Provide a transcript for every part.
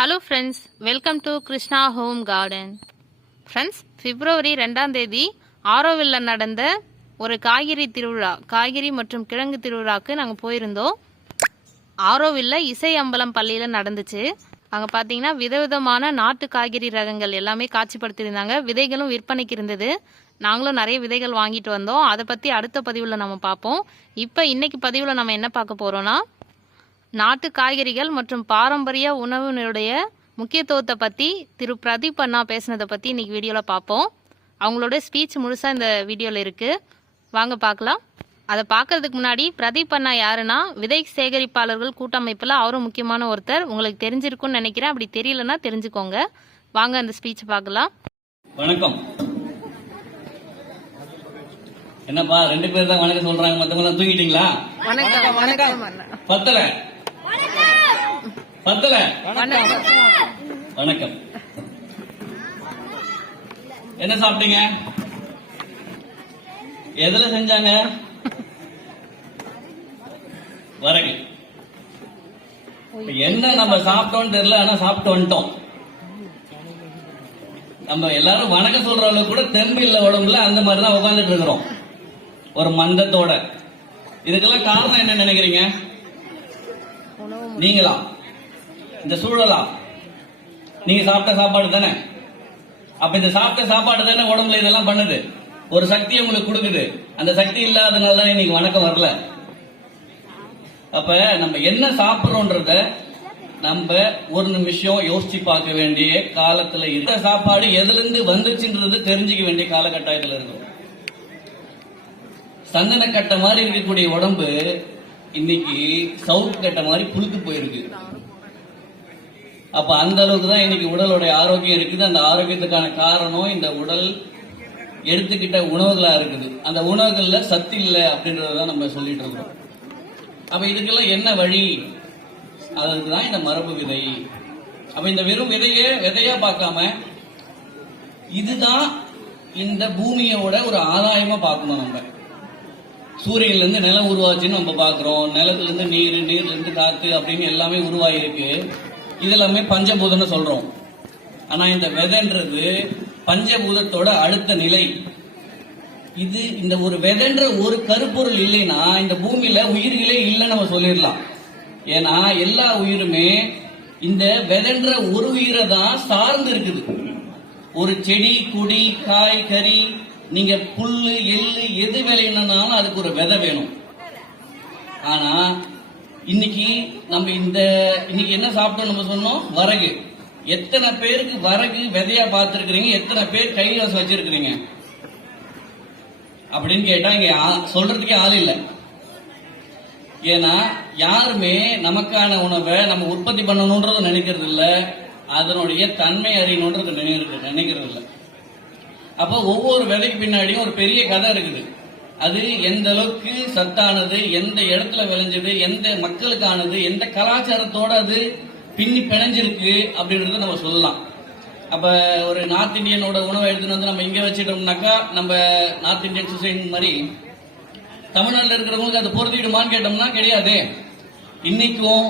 Hello friends, welcome to Krishna home garden. Friends, February 2ஆம் தேதி ஆரோவில்ல நடந்த ஒரு காய்கறி திருவிழா, காய்கறி மற்றும் கிழங்கு திருவிழாவுக்கு நாங்கள் போயிருந்தோம். ஆரோவில்ல இசை அம்பலம் பள்ளியில் நடந்துச்சு. அங்கே பார்த்தீங்கன்னா விதவிதமான நாட்டு காய்கறி ரகங்கள் எல்லாமே காட்சிப்படுத்தியிருந்தாங்க. விதைகளும் விற்பனைக்கு இருந்தது. நாங்களும் நிறைய விதைகள் வாங்கிட்டு வந்தோம். அதை பற்றி அடுத்த பதிவில் நம்ம பார்ப்போம். இப்போ இன்னைக்கு பதிவில் நம்ம என்ன பார்க்க போகிறோன்னா, நாட்டு காய்கறிகள் மற்றும் பாரம்பரிய உணவினுடைய முக்கியத்துவத்தை பற்றி திரு பிரதீப் அண்ணா பேசினதை பற்றி இன்றைக்கி வீடியோவில் பார்ப்போம். அவங்களோட ஸ்பீச் முழுசாக இந்த வீடியோவில் இருக்குது. வாங்க பார்க்கலாம். அதை பார்க்கறதுக்கு முன்னாடி பிரதீப் அண்ணா யாருன்னா, விதை சேகரிப்பாளர்கள் கூட்டமைப்பில் அவரும் முக்கியமான ஒருத்தர். உங்களுக்கு தெரிஞ்சிருக்கும்னு நினைக்கிறேன். அப்படி தெரியலன்னா தெரிஞ்சுக்கோங்க. வாங்க அந்த ஸ்பீச் பார்க்கலாம். வணக்கம். என்னப்பா 2 பேர் தான் வணக்கம் சொல்றாங்க, மத்தவங்க தூங்கிட்டீங்களா? வணக்கம். வணக்கம். பத்தல பத்தல வணக்கம். என்ன சாப்பிட்டீங்க? எதுல செஞ்சாங்க? வரகு. என்ன நம்ம சாப்பிட்டோம்னு தெரியல, ஆனா சாப்பிட்டு வந்துட்டோம். நம்ம எல்லாரும் வணக்கம் சொல்ற அளவுக்கு கூட தெம்பு இல்ல உடம்புல, அந்த மாதிரி தான் உட்காந்துட்டு இருக்கிறோம் ஒரு மந்தத்தோட. இதுக்கெல்லாம் காரணம் என்ன நினைக்கிறீங்க? நீங்களா? இந்த சூழலா? நீங்க சாப்பிட்ட சாப்பாடு தானே. அப்ப இந்த சாப்பிட்ட சாப்பாடு தானே உடம்புல இதெல்லாம் பண்ணுது, ஒரு சக்தி உங்களுக்கு கொடுக்குது. அந்த சக்தி இல்லாதனால தான் இன்னைக்கு வணக்கம் வரல. அப்ப நம்ம என்ன சாப்பிடுறோன்றத நம்ம ஒரு நிமிஷம் யோசிச்சு பார்க்க வேண்டிய காலத்துல, இந்த சாப்பாடு எதுல இருந்து வந்துச்சுன்றது தெரிஞ்சுக்க வேண்டிய காலகட்டாயத்துல இருக்கும். சந்தன கட்ட மாதிரி இருக்கக்கூடிய உடம்பு இன்னைக்கு சவுக்கு கட்ட மாதிரி புழுத்து போயிருக்கு. அப்ப அந்த அளவுக்கு தான் இன்னைக்கு உடலுடைய ஆரோக்கியம் இருக்குது. அந்த ஆரோக்கியத்துக்கான காரணம் இந்த உடல் எடுத்துக்கிட்ட உணவுகளா இருக்குது. அந்த உணவுகள்ல சத்து இல்லை அப்படின்றதான் நம்ம சொல்லிட்டு இருக்கோம். அப்ப இதுக்கெல்லாம் என்ன வழி? அதுதான் இந்த மரபு விதை. அப்ப இந்த வெறும் விதையா பார்க்காம, இதுதான் இந்த பூமியோட ஒரு ஆதாயமா பார்க்கணும். நம்ம சூரியன்ல இருந்து நிலம் உருவாச்சுன்னு நம்ம பாக்குறோம். நிலத்துல இருந்து நீர்ல இருந்து காத்து அப்படின்னு எல்லாமே உருவாயிருக்கு. இதெல்லாமே பஞ்சபூதம்னு சொல்றோம். ஆனா இந்த விதைன்றது பஞ்சபூதத்தோட அடுத்த நிலை. இது இந்த ஒரு விதைன்ற ஒரு கருப்பொருள் இல்லைன்னா இந்த பூமியில உயிர்களே இல்லைன்னு நம்ம சொல்லிடலாம். ஏன்னா எல்லா உயிருமே இந்த விதைன்ற ஒரு உயிரை தான் சார்ந்து இருக்குது. ஒரு செடி, கொடி, காய், கறி, நீங்க புல்லு, எள்ளு எது விளையணும்னாலும் அதுக்கு ஒரு விதை வேணும். ஆனா இன்னைக்கு நம்ம இன்னைக்கு என்ன சாப்பிட்டோம்? நம்ம சொன்னோம் வரகு. எத்தனை பேருக்கு வரகு விதையா பார்த்திருக்கிறீங்க? எத்தனை பேர் கையில வச்சிருக்கிறீங்க அப்படின்னு கேட்டா இங்க சொல்றதுக்கே ஆள் இல்லை. ஏன்னா யாருமே நமக்கான உணவை நம்ம உற்பத்தி பண்ணணும்ன்றது நினைக்கிறது இல்ல, அதனுடைய தன்மை அறியணும்ன்றது நினைக்கிறது இல்லை. அப்ப ஒவ்வொரு விதைக்கு பின்னாடியும் ஒரு பெரிய கதை இருக்குது. அது எந்த அளவுக்கு சத்தானது, எந்த இடத்துல விளைஞ்சது, எந்த மக்களுக்கானது, எந்த கலாச்சாரத்தோட அது பின்னி பிணைஞ்சிருக்கு அப்படின்றத நம்ம சொல்லலாம். அப்ப ஒரு நார்த் இந்தியனோட உணவை எடுத்துட்டு வந்து நம்ம இங்க வச்சுட்டோம்னாக்கா, நம்ம நார்த் இந்தியன் சொசைட்டி மாதிரி தமிழ்நாட்டில் இருக்கிறவங்களுக்கு அது பொருத்திடுமான்னு கேட்டோம்னா கிடையாது. இன்னைக்கும்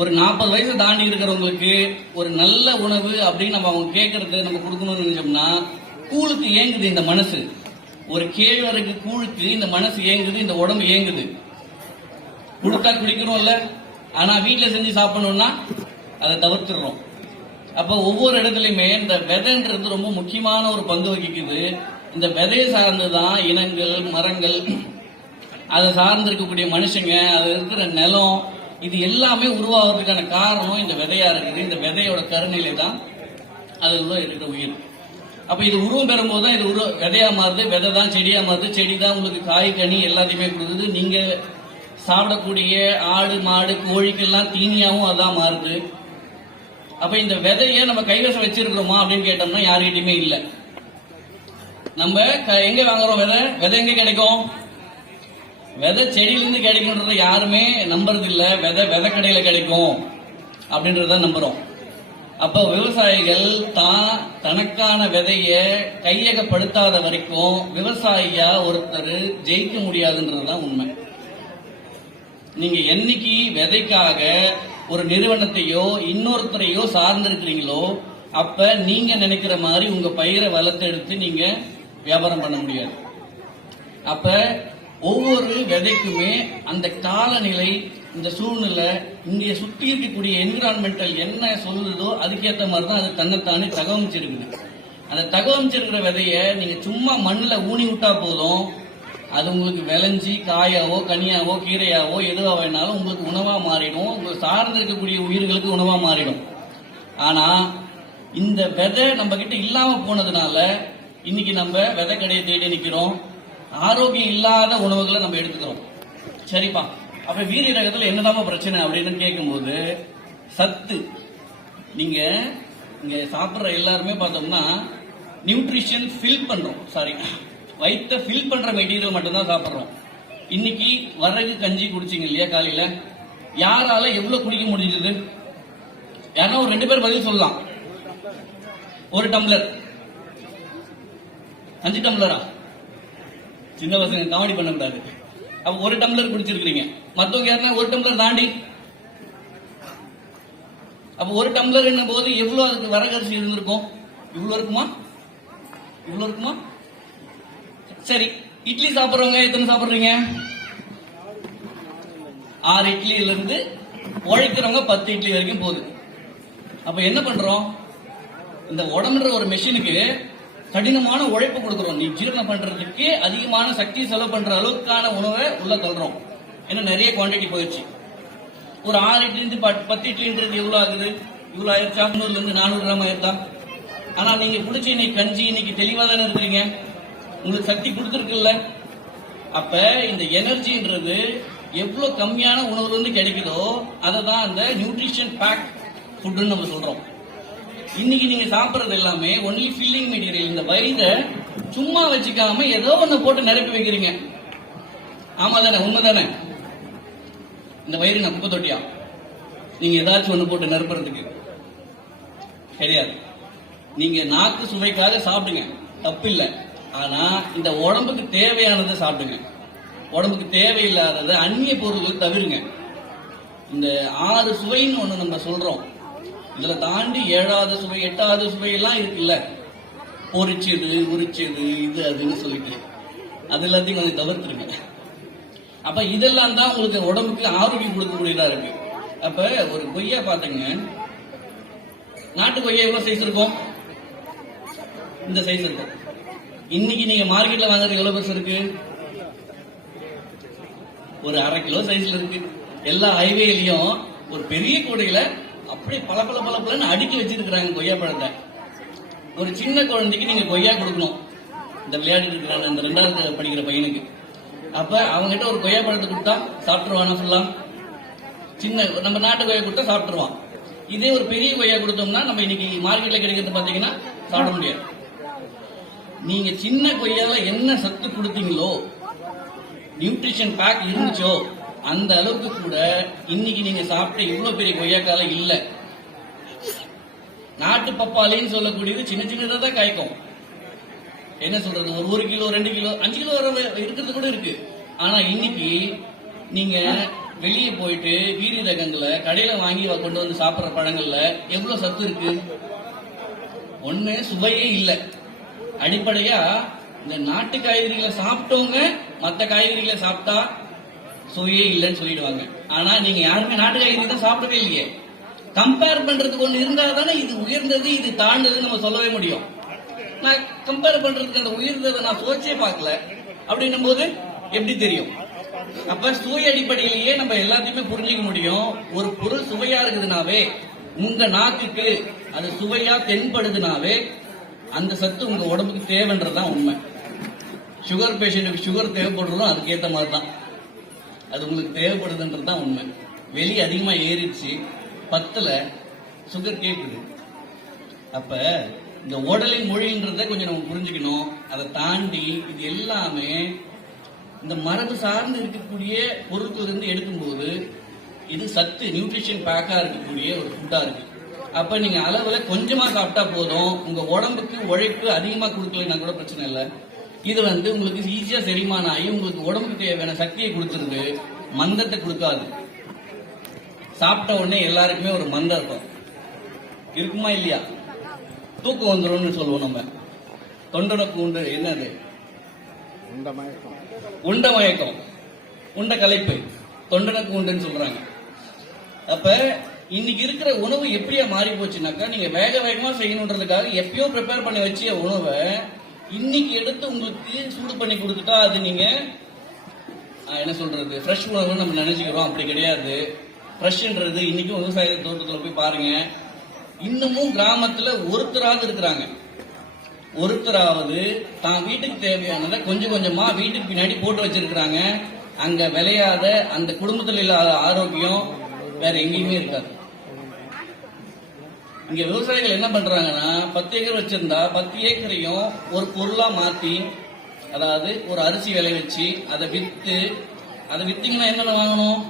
ஒரு 40 வயசு தாண்டி இருக்கிறவங்களுக்கு ஒரு நல்ல உணவு அப்படின்னு நம்ம அவங்க கேட்கறது நம்ம கொடுக்கணும்னு நினைச்சோம்னா, கூழுக்கு ஏங்குது இந்த மனசு. ஒரு கேழ்வரகு கூழுக்கு இந்த மனசு ஏங்குது, இந்த உடம்பு ஏங்குது. கொடுத்தா குடிக்கிறோம் இல்ல, ஆனா வீட்டுல செஞ்சு சாப்பிடணும்னா அதை தவிர்த்துடுறோம். அப்ப ஒவ்வொரு இடத்துலயுமே இந்த விதைன்றது ரொம்ப முக்கியமான ஒரு பங்கு வகிக்குது. இந்த விதையை சார்ந்துதான் இனங்கள், மரங்கள், அதை சார்ந்து இருக்கக்கூடிய மனுஷங்க, அது இருக்கிற நிலம், இது எல்லாமே உருவாகிறதுக்கான காரணம் இந்த விதையா இருக்குது. இந்த விதையோட கருநிலை தான் அதுல இருக்கிற உயிர். அப்ப இது உருவம் பெறும்போது தான் இது விதையா மாறுது. விதை தான் செடியா மாறுது. செடி தான் உங்களுக்கு காய், கனி எல்லாத்தையுமே கொடுக்குது. நீங்க சாப்பிடக்கூடிய ஆடு, மாடு, கோழிக்கெல்லாம் தீனியாவும் அதான் மாறுது. அப்ப இந்த விதைய நம்ம கைவசம் வச்சிருக்கிறோமா அப்படின்னு கேட்டோம்னா யாருக்கிட்டையுமே இல்லை. நம்ம எங்க வாங்குறோம் விதை எங்க கிடைக்கும்? விதை செடியிலிருந்து கிடைக்கும்ன்றத யாருமே நம்புறது இல்ல. விதை கடையில கிடைக்கும் அப்படின்றத நம்புறோம். அப்ப விவசாயிகள் தனக்கான விதைய கையகப்படுத்தாத வரைக்கும் விவசாயியா ஒருத்தர் ஜெயிக்க முடியாதுன்றதுதான் உண்மை. நீங்க என்னைக்கு விதைக்காக ஒரு நிறுவனத்தையோ இன்னொருத்தரையோ சார்ந்து இருக்கிறீங்களோ அப்ப நீங்க நினைக்கிற மாதிரி உங்க பயிரை வளர்த்தெடுத்து நீங்க வியாபாரம் பண்ண முடியாது. அப்ப ஒவ்வொரு விதைக்குமே அந்த காலநிலை, இந்த சூழ்நிலை, இங்கே சுத்தி இருக்கக்கூடிய என்விரான்மெண்டல் என்ன சொல்லுதோ அதுக்கேற்ற மாதிரி தான் அது தன்னைத்தானே தகவமைச்சிருக்குது. அந்த தகவமைச்சிருக்கிற விதைய நீங்க சும்மா மண்ணில் ஊனி விட்டா போதும், அது உங்களுக்கு விளைஞ்சி காயாவோ கனியாவோ கீரையாவோ எதுவா வேணாலும் உங்களுக்கு உணவா மாறிடும், உங்களுக்கு சார்ந்து இருக்கக்கூடிய உயிர்களுக்கு உணவா மாறிடும். ஆனா இந்த விதை நம்ம கிட்ட இல்லாம போனதுனால இன்னைக்கு நம்ம விதை கடையை தேடி நிக்கிறோம், ஆரோக்கியம் இல்லாத உணவுகளை நம்ம எடுத்துக்கிறோம். சரிப்பா, அப்ப வீரிய ரகத்துல என்னதான் பிரச்சனை அப்படின்னு கேட்கும்போது சத்து. நீங்க இங்க சாப்பிடுற எல்லாருமே பார்த்தோம்னா நியூட்ரிஷன் ஃபில் பண்றோம், வயிற்ற ஃபில் பண்ற மெட்டீரியல் மட்டும்தான் சாப்பிடுறோம். இன்னைக்கு வரகு கஞ்சி குடிச்சிங்க இல்லையா காலையில, யாரால எவ்வளவு குடிக்க முடிஞ்சது? யாரா ஒரு 2 பேர் பதில் சொல்லலாம். ஒரு டம்ளர், 5 டம்ளரா? சின்ன பசங்க காமெடி பண்ண கூடாது. அப்ப ஒரு டம்ளர் குடிச்சிருக்கீங்க. மத்தவங்க யாருன்னா ஒரு டம்ளர் தாண்டி, அப்ப ஒரு டம்ளர் என்ன போது எவ்வளவு அதுக்கு வரகரிசி இருந்திருக்கும்? இவ்வளவு இருக்குமா? இவ்வளவு இருக்குமா? சரி, இட்லி சாப்பிடுறவங்க எத்தனை சாப்பிடுறீங்க? 6 இட்லியில இருந்து உழைக்கிறவங்க 10 இட்லி வரைக்கும் போகுது. அப்ப என்ன பண்றோம்? இந்த உடம்புன்ற ஒரு மெஷினுக்கு கடினமான உழைப்பு கொடுக்கிறோம். நீ ஜீரணம் பண்றதுக்கு அதிகமான சக்தி செலவு பண்ற அளவுக்கான உணவை உள்ள தள்ளுறோம். ஏன்னா நிறைய குவான்டிட்டி போயிடுச்சு. ஒரு 6 இட்லி இருந்து 10 இட்லின்றது எவ்வளவு ஆகுது? இவ்வளவு ஆயிடுச்சா? 300 இருந்து 400 கிராம் ஆயிருந்தா? ஆனா நீங்க குடிச்சு இன்னைக்கு கஞ்சி இன்னைக்கு தெளிவா தானே இருக்கிறீங்க, உங்களுக்கு சக்தி கொடுத்துருக்குல்ல. அப்ப இந்த எனர்ஜின்றது எவ்வளவு கம்மியான உணவுல இருந்து கிடைக்குதோ அதை தான் அந்த நியூட்ரிஷன் பேக் ஃபுட்னு நம்ம சொல்றோம். இன்னைக்கு நீங்க சாப்பிடுறது எல்லாமே ஒன்லி ஃபில்லிங் மெட்டீரியல். இந்த வயிறை சும்மா வச்சுக்காம ஏதோ ஒண்ணு போட்டு நிரப்பி வைக்கிறீங்க. ஆமா தானே? உண்மை தானே? இந்த வயிறு நான் குப்பை தொட்டியா? நீங்க ஏதாச்சும் ஒண்ணு போட்டு நிரப்புறதுக்கு கிடையாது. நீங்க நாக்கு சுவைக்காக சாப்பிடுங்க, தப்பு இல்லை. ஆனா இந்த உடம்புக்கு தேவையானதை சாப்பிடுங்க, உடம்புக்கு தேவையில்லாததை அந்நிய பொருள்கள் தவிருங்க. இந்த 6 சுவைன்னு ஒண்ணு நம்ம சொல்றோம், இதுல தாண்டி 7வது சுவை 8வது சுவை எல்லாம் இருக்குல்ல, பொரிச்சது உரிச்சது இது அதுன்னு சொல்லிட்டு அது எல்லாத்தையும் கொஞ்சம் தவிர்த்துருங்க. அப்ப இதெல்லாம் தான் உங்களுக்கு உடம்புக்கு ஆரோக்கியம் கொடுக்கக்கூடியதா இருக்கு. அப்ப ஒரு கொய்யா பாத்துங்க, நாட்டு கொய்யா எவ்வளவு சைஸ் இருக்கும்? இந்த சைஸ் இருக்கும். இன்னைக்கு நீங்க மார்க்கெட்ல வாங்குறது எவ்வளவு பெருசு இருக்கு? ஒரு 1/2 கிலோ சைஸ்ல இருக்கு. எல்லா ஹைவேலையும் ஒரு பெரிய கூடையில அப்படியே பல பல பல பலன்னு அடுக்கி வச்சிருக்கிறாங்க கொய்யா பழத்தை. ஒரு சின்ன குழந்தைக்கு நீங்க கொய்யா கொடுக்கணும், இந்த விளையாடிட்டு இருக்கிறாங்க இந்த 2வது படிக்கிற பையனுக்கு. அப்ப அவங்ககிட்ட ஒரு கொய்யா பழத்தை கொடுத்தா சாப்பிட்டுருவானா? ஃபுல்லா சின்ன நம்ம நாட்டு கொய்யா கொடுத்தா சாப்பிட்டுருவான். இதே ஒரு பெரிய கொய்யா கொடுத்தோம்னா நம்ம இன்னைக்கு மார்க்கெட்ல கிடைக்கிறது பாத்தீங்கன்னா சாப்பிட முடியாது. நீங்க சின்ன கொய்யால என்ன சத்து கொடுத்தீங்களோ, நியூட்ரிஷன் பேக் இருந்துச்சோ, அந்த அளவுக்கு கூட இன்னைக்கு நீங்க சாப்பிட்ட இவ்வளவு பெரிய கொய்யாக்கால இல்ல. நாட்டு பப்பாளின்னு சொல்லக்கூடியது சின்ன சின்னதா தான் காய்க்கும். என்ன சொல்றது, ஒரு 1 கிலோ 2 கிலோ 5 கிலோ இருக்கிறது கூட இருக்கு. ஆனா இன்னைக்கு நீங்க வெளியே போயிட்டு வீரி ரகங்களை கடையில வாங்கி கொண்டு வந்து சாப்பிடுற பழங்கள்ல எவ்வளவு சத்து இருக்கு? ஒண்ணு சுவையே இல்லை. அடிப்படையா இந்த நாட்டு காய்கறிகளை சாப்பிட்டவங்க மற்ற காய்கறிகளை சாப்பிட்டா சுவையே இல்லைன்னு சொல்லிடுவாங்க. ஆனா நீங்க யாருமே நாட்டு காய்கறி தான் சாப்பிடவே இல்லையே. கம்பேர் பண்றதுக்கு ஒண்ணு இருந்தா தானே இது உயர்ந்தது இது தாழ்ந்ததுன்னு நம்ம சொல்லவே முடியும். நான் கம்பேர் பண்றதுக்கு அந்த உயர்ந்ததை நான் சோச்சே பார்க்கல அப்படின்னும் போது எப்படி தெரியும்? அப்ப சுவை அடிப்படையிலேயே நம்ம எல்லாத்தையுமே புரிஞ்சுக்க முடியும். ஒரு பொருள் சுவையா இருக்குதுனாவே, உங்க நாக்குக்கு அது சுவையா தென்படுதுனாவே அந்த சத்து உங்க உடம்புக்கு தேவைன்றதுதான் உண்மை. சுகர் பேஷண்ட்டுக்கு சுகர் தேவைப்படுறதும் அதுக்கேற்ற மாதிரி தான், அது உங்களுக்கு தேவைப்படுதுன்றதுதான் உண்மை. வெளியே அதிகமா ஏறிடுச்சு, 10ல சுகர் கேட்குது. அப்ப இந்த உடலின் மொழின்றத கொஞ்சம் நம்ம புரிஞ்சுக்கணும். அதை தாண்டி இது எல்லாமே இந்த மரபு சார்ந்து இருக்கக்கூடிய பொருட்கள் இருந்து எடுக்கும்போது இது சத்து நியூட்ரிஷன் பேக்கா இருக்கக்கூடிய ஒரு ஃபுட்டா இருக்கு. அப்ப நீங்க அளவுல கொஞ்சமா சாப்பிட்டா போதும், உங்க உடம்புக்கு உழைப்பு அதிகமா கொடுக்கலன்னா கூட பிரச்சனை இல்லை. இது உங்களுக்கு ஈஸியா செரிமானம் ஆகி உங்களுக்கு உடம்புக்கு தேவையான சக்தியை கொடுத்துருது, மந்தத்தை கொடுக்காது. சாப்பிட்ட உடனே எல்லாருக்குமே ஒரு மந்தம் இருக்கும். இருக்குமா இல்லையா? தூக்கம் வந்துரும்னு சொல்லுவோம் நம்ம. தொண்டனுக்கு உண்டு என்னது? உண்ட மயக்கம், உண்ட களைப்பு, தொண்டனுக்கு உண்டுன்னு சொல்றாங்க. அப்ப இன்னைக்கு இருக்கிற உணவு எப்படியா மாறி போச்சுனாக்கா, நீங்க வேக வேகமா செய்யணுன்றதுக்காக எப்பயோ ப்ரிப்பேர் பண்ணி வச்ச உணவை இன்னைக்கு எடுத்து உங்களுக்கு சூடு பண்ணி கொடுத்துட்டா அது நீங்க என்ன சொல்றது, ஃப்ரெஷ் உணவுன்னு நம்ம நினைச்சுக்கிறோம். அப்படி கிடையாது. ஃப்ரெஷ்ன்றது இன்னைக்கும் விவசாய தோட்டத்தில் போய் பாருங்க, இன்னமும் கிராமத்துல ஒருத்தராவது இருக்கிறாங்க. ஒருத்தராவது தான் வீட்டுக்கு தேவையானதை கொஞ்சம் கொஞ்சமா வீட்டுக்கு பின்னாடி போட்டு வச்சிருக்கிறாங்க. அங்க விளையாத அந்த குடும்பத்தில் இல்லாத ஆரோக்கியம் வேற எங்கேயுமே இருக்காது. இங்க விவசாயிகள் என்ன பண்றாங்கன்னா, 10 ஏக்கர் வச்சிருந்தா 10 ஏக்கரையும் ஒரு பொருளா மாத்தி, அதாவது ஒரு அரிசி விளை வச்சு அதை வித்தீங்கன்னா என்னென்ன வாங்கணும்?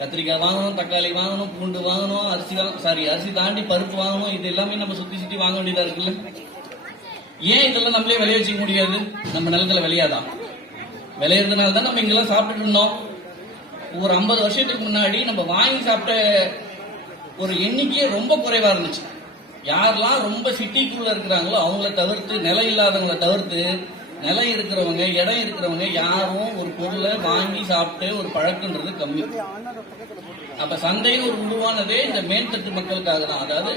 கத்திரிக்காய் வாங்கணும், தக்காளி வாங்கணும், பூண்டு வாங்கணும், அரிசி தாண்டி பருப்பு வாங்கணும். இது எல்லாமே நம்ம சுத்தி வாங்க வேண்டியதா இருக்குல்ல. ஏன் இதெல்லாம் நம்மளே விளைய வச்சுக்க முடியாது? நம்ம நிலத்துல விளையாதான். விளையிறதுனால தான் நம்ம இங்கெல்லாம் சாப்பிட்டு இருந்தோம். ஒரு 50 வருஷத்துக்கு முன்னாடி நம்ம வாங்கி சாப்பிட்ட ஒரு எண்ணிக்கையே ரொம்ப குறைவா இருந்துச்சு. யாரெல்லாம் ரொம்ப சிட்டிக்குள்ள இருக்கிறாங்களோ அவங்கள தவிர்த்து, நிலம் இல்லாதவங்களை தவிர்த்து, நிலம் இருக்கிறவங்க, இடம் இருக்கிறவங்க யாரும் ஒரு பொருளை வாங்கி சாப்பிட்டு ஒரு பழக்கன்றது கம்மி. அப்ப சந்தைன்னு ஒரு உருவானதே இந்த மேல்தட்டு மக்களுக்காக தான். அதாவது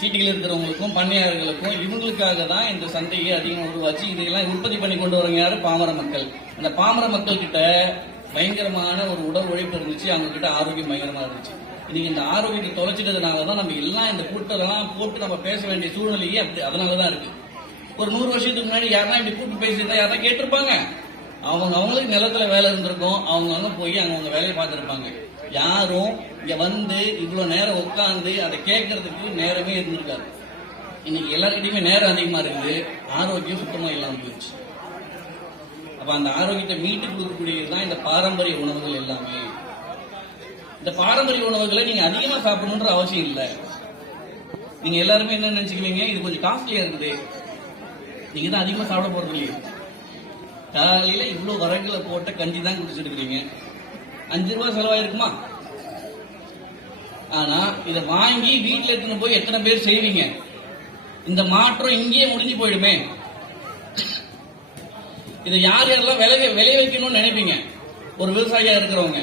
சிட்டியில் இருக்கிறவங்களுக்கும் பண்ணையாளர்களுக்கும் இவங்களுக்காக தான் இந்த சந்தையை அதிகமாக உருவாச்சு. இதையெல்லாம் உற்பத்தி பண்ணி கொண்டு வரவங்க யாரு? பாமர மக்கள். அந்த பாமர மக்கள் கிட்ட பயங்கரமான ஒரு உடல் உழைப்பு இருந்துச்சு, அவங்க கிட்ட ஆரோக்கியம் பயங்கரமா இருந்துச்சு. இன்னைக்கு இந்த ஆரோக்கியத்தை தொலைச்சிட்டதுனாலதான் நம்ம எல்லாம் இந்த கூட்டத்தெல்லாம் போட்டு நம்ம பேச வேண்டிய சூழ்நிலையே அப்படி அதனாலதான் இருக்கு. ஒரு 100 வருஷத்துக்கு முன்னாடி யாரா இப்படி கூட்டு பேசியிருந்தா யாரா கேட்டிருப்பாங்க? அவங்களுக்கு நிலத்துல வேலை இருந்திருக்கும், அவங்க போய் அவங்க வேலையை பார்த்திருப்பாங்க. யாரும் இங்க வந்து இவ்வளவு நேரம் உட்கார்ந்து அதை கேட்கறதுக்கு நேரமே இருந்திருக்காது. இன்னைக்கு எல்லாருக்கிட்டையுமே நேரம் அதிகமா இருக்குது, ஆரோக்கியம் சுத்தமா இல்லாம போயிடுச்சு. அப்ப அந்த ஆரோக்கியத்தை மீட்டு கொடுக்கக்கூடியதுதான் இந்த பாரம்பரிய உணவுகள் எல்லாமே. இந்த பாரம்பரிய உணவுகளை நீங்க அதிகமா சாப்பிடணுன்ற அவசியம் இல்லை. நீங்க எல்லாருமே என்ன நினைச்சுக்கிறீங்க, இது கொஞ்சம் காஸ்ட்லியா இருக்குது, நீங்க தான் அதிகமா சாப்பிட போறது இல்லையா? காலையில இவ்வளவு வரகுல போட்ட கஞ்சி தான் குடிச்சிட்டு இருக்கிறீங்க, 5 ரூபாய் செலவாயிருக்குமா? ஆனா இதை வாங்கி வீட்டுல எடுத்துன்னு போய் எத்தனை பேர் செய்வீங்க? இந்த மாற்றம் இங்கேயே முடிஞ்சு போயிடுமே. இதை யார் யாரெல்லாம் விளைய வைக்கணும்னு நினைப்பீங்க? ஒரு விவசாயியா இருக்கிறவங்க,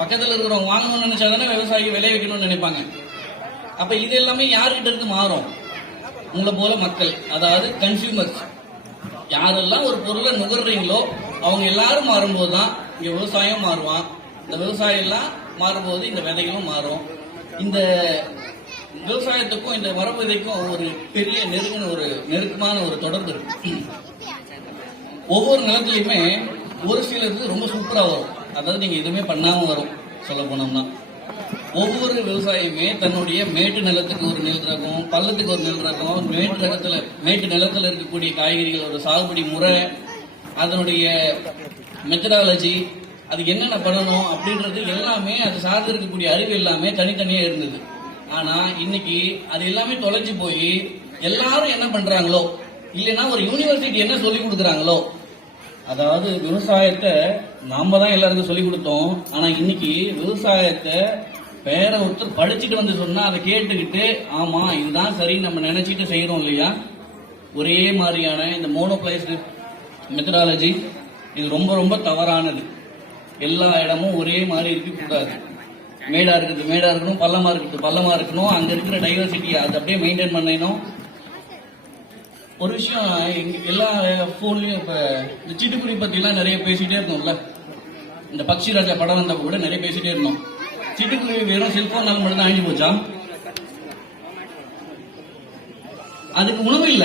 பக்கத்துல இருக்கிறவங்க வாங்கணும்னு நினைச்சாதானே விவசாயி விளைய வைக்கணும்னு நினைப்பாங்க. அப்ப இது எல்லாமே யாருக்கிட்ட இருந்து மாறும்? உங்களை போல மக்கள், அதாவது கன்சியூமர்ஸ். யாரெல்லாம் ஒரு பொருளை நுகர்றீங்களோ அவங்க எல்லாரும் மாறும்போதுதான் இங்க விவசாயம் மாறுவான். இந்த விவசாயம் எல்லாம் மாறும்போது இந்த விதைகளும் மாறும். இந்த விவசாயத்துக்கும் இந்த மரபு விதைக்கும் ஒரு பெரிய நெருக்கமான ஒரு தொடர்பு இருக்கு. ஒவ்வொரு நிலத்திலையுமே ஒரு சிலது ரொம்ப சூப்பரா வரும், அதாவது நீங்க எதுவுமே பண்ணாம வரும். சொல்ல போனோம்னா ஒவ்வொரு விவசாயியுமே தன்னுடைய மேட்டு நிலத்துக்கு ஒரு நெல் ரகம், பள்ளத்துக்கு ஒரு நெல் ரகம், மேட்டு நிலத்துல இருக்கக்கூடிய காய்கறிகளோட சாகுபடி முறை, அதனுடைய மெத்தடாலஜி, அதுக்கு என்னென்ன பண்ணணும் அப்படின்றது எல்லாமே, அது சார்ந்து இருக்கக்கூடிய அறிவு எல்லாமே தனித்தனியா இருந்தது. ஆனா இன்னைக்கு அது எல்லாமே தொலைஞ்சு போய் எல்லாரும் என்ன பண்றாங்களோ, இல்லைன்னா ஒரு யூனிவர்சிட்டி என்ன சொல்லி கொடுக்குறாங்களோ, அதாவது விவசாயத்தை நாம தான் எல்லாருக்கும் சொல்லி கொடுத்தோம். ஆனா இன்னைக்கு விவசாயத்தை வேற ஒருத்தர் படிச்சுட்டு வந்து சொன்னா அதை கேட்டுக்கிட்டு ஆமா இதுதான் சரி நம்ம நினைச்சிட்டு செய்யறோம் இல்லையா? ஒரே மாதிரியான இந்த மோனோபிளைஸ்டு மெத்தடாலஜி இது ரொம்ப ரொம்ப தவறானது. எல்லா இடமும் ஒரே மாதிரி இருக்க கூடாது. மேடா இருக்கணும், பள்ளமா இருக்கணும். அங்க இருக்கிற டைவர்சிட்டி அதை அப்படியே மெயின்டைன் பண்ணணும். ஒரு விஷயம், எல்லா போன்லயும் இப்ப இந்த சிட்டுக்குருவி பத்தி எல்லாம் நிறைய பேசிட்டே இருந்தோம்ல. இந்த பக்ஷி ராஜா படம் வந்த கூட நிறைய பேசிட்டே இருந்தோம். சிட்டுக்குருவி வெறும் செல்போன் மட்டும் தான் அழிஞ்சு போச்சா? அதுக்கு உணவு இல்ல.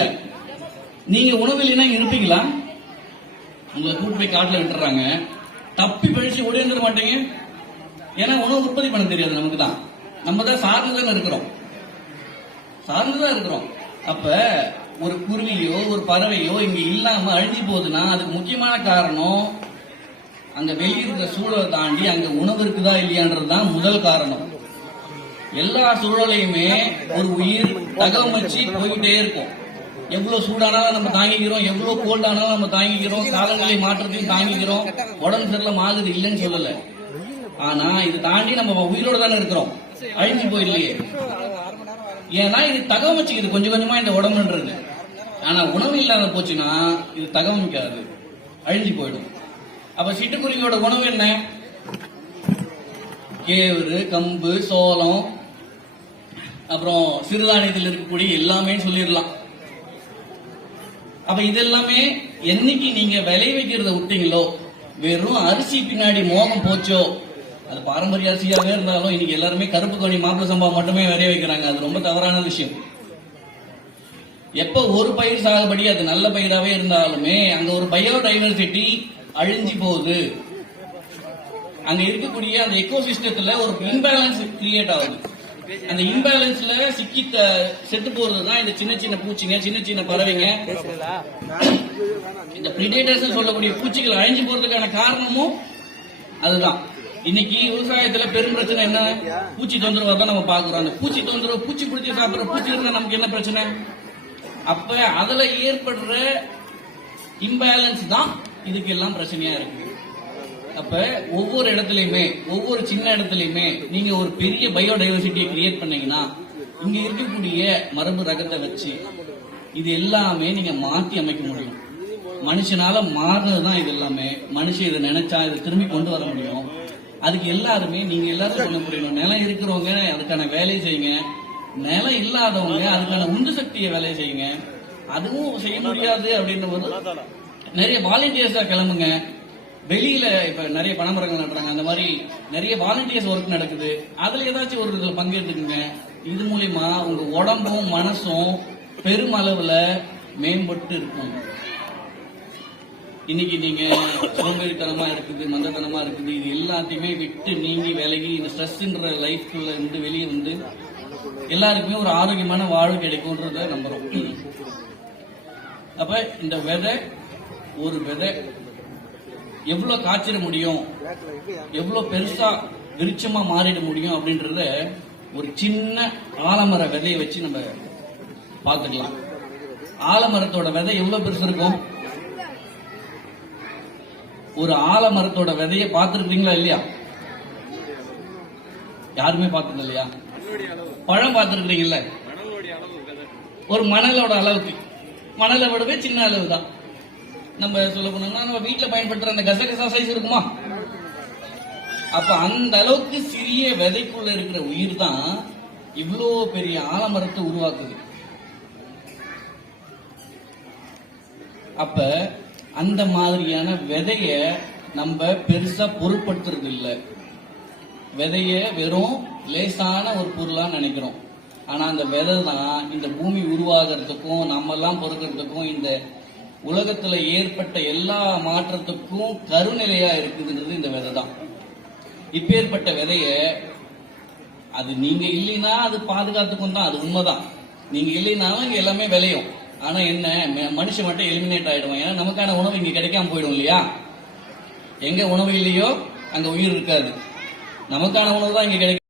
நீங்க உணவு இல்லைன்னா இருப்பீங்களா? உங்களை கூட்டு போய் காட்டுல விட்டுறாங்க, தப்பி பழிச்சு ஓடிந்துட மாட்டீங்க. ஏன்னா உணவு உற்பத்தி பண்ண தெரியாது நமக்கு தான். நம்ம தான் சார்ந்துதான் இருக்கிறோம். அப்ப ஒரு குருவியோ ஒரு பறவையோ இங்க இல்லாம அழிஞ்சு போகுதுன்னா அதுக்கு முக்கியமான காரணம் அங்க வெளியிருக்கிற சூழலை தாண்டி அங்க உணவு இருக்குதா இல்லையான்றதுதான் முதல் காரணம். எல்லா சூழலையுமே ஒரு உயிர் தகவமைச்சு போயிட்டே இருக்கும். எவ்வளவு சூடானாலும் நம்ம தாங்கிக்கிறோம், எவ்வளவு கோல்டானாலும் நம்ம தாங்கிக்கிறோம், காலநிலை மாற்றத்தையும் தாங்கிக்கிறோம். உடம்பு சரியில்லாம ஆகுது இல்லைன்னு சொல்லல. ஆனா இது தாண்டி நம்ம உயிரோட தானே இருக்கிறோம், அழிஞ்சு போயிடலையே. ஏன்னா இது தகவமைச்சுக்குது கொஞ்சம் கொஞ்சமா இந்த உடம்புன்றது. ஆனா உணவு இல்லாத போச்சுன்னா இது தகவமைக்காது, அழிஞ்சு போயிடும். அப்ப சிட்டுக்குருவியோட உணவு என்ன? கேவரு, கம்பு, சோளம், அப்புறம் சிறுதானியத்தில் இருக்கக்கூடிய எல்லாமே சொல்லிடலாம். அப்ப இதெல்லாமே என்னைக்கு நீங்க விளை வைக்கிறத விட்டீங்களோ, வெறும் அரிசி பின்னாடி மோகம் போச்சோ, அது பாரம்பரிய அரிசியாவே இருந்தாலும் இன்னைக்கு எல்லாருமே கருப்பு கவுனி மாப்பிள சம்பா மட்டுமே விளைய வைக்கிறாங்க. அது ரொம்ப தவறான விஷயம். எப்ப ஒரு பயிர் சாகுபடி அது நல்ல பயிராவே இருந்தாலுமே அங்க ஒரு பயோடைவர்சிட்டி அழிஞ்சு போகுது. அங்க இருக்கக்கூடிய அந்த எக்கோசிஸ்டத்துல ஒரு இம்பேலன்ஸ் கிரியேட் ஆகுது. அந்த இம்பேலன்ஸ்ல சிக்கி செத்து போறதுதான் இந்த சின்ன சின்ன பூச்சிங்க, சின்ன சின்ன பறவைங்க, இந்த பிரிடேட்டர்ஸ் சொல்லக்கூடிய பூச்சிகள் அழிஞ்சு போறதுக்கான காரணமும் அதுதான். இன்னைக்கு விவசாயத்துல பெரும் பிரச்சனை என்ன? பூச்சி தொந்தரவு தான் நம்ம பாக்குறோம். அந்த பூச்சி தொந்தரவு, பூச்சி பிடிச்சி சாப்பிடுற பூச்சி இருந்தா நமக்கு என்ன பிரச்சனை? அப்ப அதுல ஏற்படுற இம்பேலன்ஸ் தான் இதுக்கு எல்லாம் பிரச்சனையா இருக்கு. அப்ப ஒவ்வொரு இடத்துலயுமே, ஒவ்வொரு சின்ன இடத்துலயுமே நீங்க ஒரு பெரிய பயோடைவர்சிட்டியை கிரியேட் பண்ணீங்கன்னா, இங்க இருக்கக்கூடிய மரபு ரகத்தை வச்சு இது எல்லாமே நீங்க மாத்தி அமைக்க முடியும். மனுஷனால மாறுனதுதான் இது எல்லாமே. மனுஷன் இதை நினைச்சா இதை திரும்பி கொண்டு வர முடியும். அதுக்கு எல்லாருமே நீங்க எல்லாரும் சொல்ல முடியும். நிலம் இருக்கிறவங்க அதுக்கான வேலையை செய்யுங்க, நிலம் இல்லாதவங்க அதுக்கான உந்து சக்தியை வேலையை செய்யுங்க. அதுவும் செய்ய முடியாது அப்படின்ற போது நிறைய வாலண்டியர்ஸா கிளம்புங்க. வெளியில இப்ப நிறைய பனைமரங்கள் நடுறாங்க, அந்த மாதிரி நிறைய வாலண்டியர்ஸ் ஒர்க் நடக்குது. அதுல ஏதாச்சும் ஒரு இதுல பங்கெடுத்துக்குங்க. இது மூலியமா உங்க உடம்பும் மனசும் பெருமளவுல மேம்பட்டு இருக்கும். இன்னைக்கு நீங்க சோம்பேறித்தனமா இருக்குது, மந்தத்தனமா இருக்குது, இது எல்லாத்தையுமே விட்டு நீங்கி விலகி இந்த ஸ்ட்ரெஸ்ன்ற லைஃப்ல இருந்து வெளியே வந்து எல்லாருக்குமே ஒரு ஆரோக்கியமான வாழ்வு கிடைக்கும்ன்றத நம்புறோம். அப்ப இந்த விதை, ஒரு விதை எவ்வளவு காய்ச்சிட முடியும், எவ்வளவு பெருசா விருட்சமா மாறிட முடியும் அப்படின்றத ஒரு சின்ன ஆலமர விதையை வச்சு நம்ம பார்த்துக்கலாம். ஆலமரத்தோட விதை எவ்வளவு பெருசு இருக்கும்? ஒரு ஆலமரத்தோட விதையை பார்த்திருக்கீங்களா இல்லையா? யாருமே பார்த்தது இல்லையா? பழம் பார்த்திருக்கீங்கல்ல? ஒரு மணலோட அளவுக்கு, மணலை விடவே சின்ன அளவு தான். நம்ம சொல்ல போனோம்னா நம்ம வீட்டுல பயன்படுத்துற அந்த கசகசா சைஸ் இருக்குமா? அப்ப அந்த அளவுக்கு சிறிய விதைக்குள்ள இருக்கிற உயிர் தான் இவ்வளோ பெரிய ஆலமரத்தை உருவாக்குது. அப்ப அந்த மாதிரியான விதைய நம்ம பெருசா பொருட்படுத்துறது இல்லை. விதைய வெறும் லேசான ஒரு பொருளா நினைக்கிறோம். ஆனா அந்த விதை தான் இந்த பூமி உருவாகிறதுக்கும் நம்ம எல்லாம் பொறுக்கிறதுக்கும் இந்த உலகத்துல ஏற்பட்ட எல்லா மாற்றத்துக்கும் கருநிலையா இருக்குதுன்றது இந்த விதை தான். இப்பேற்பட்ட விதைய அது நீங்க இல்லைன்னா அது பாதுகாத்துக்கும் தான், அது உண்மைதான். நீங்க இல்லைனாலும் இங்க எல்லாமே விளையும். ஆனா என்ன, மனுஷன் மட்டும் எலிமினேட் ஆயிடுவான். ஏன்னா நமக்கான உணவு இங்க கிடைக்காம போயிடும் இல்லையா? எங்க உணவு இல்லையோ அங்க உயிர் இருக்காது. நமக்கான உணவு தான் இங்க கிடைக்கும்.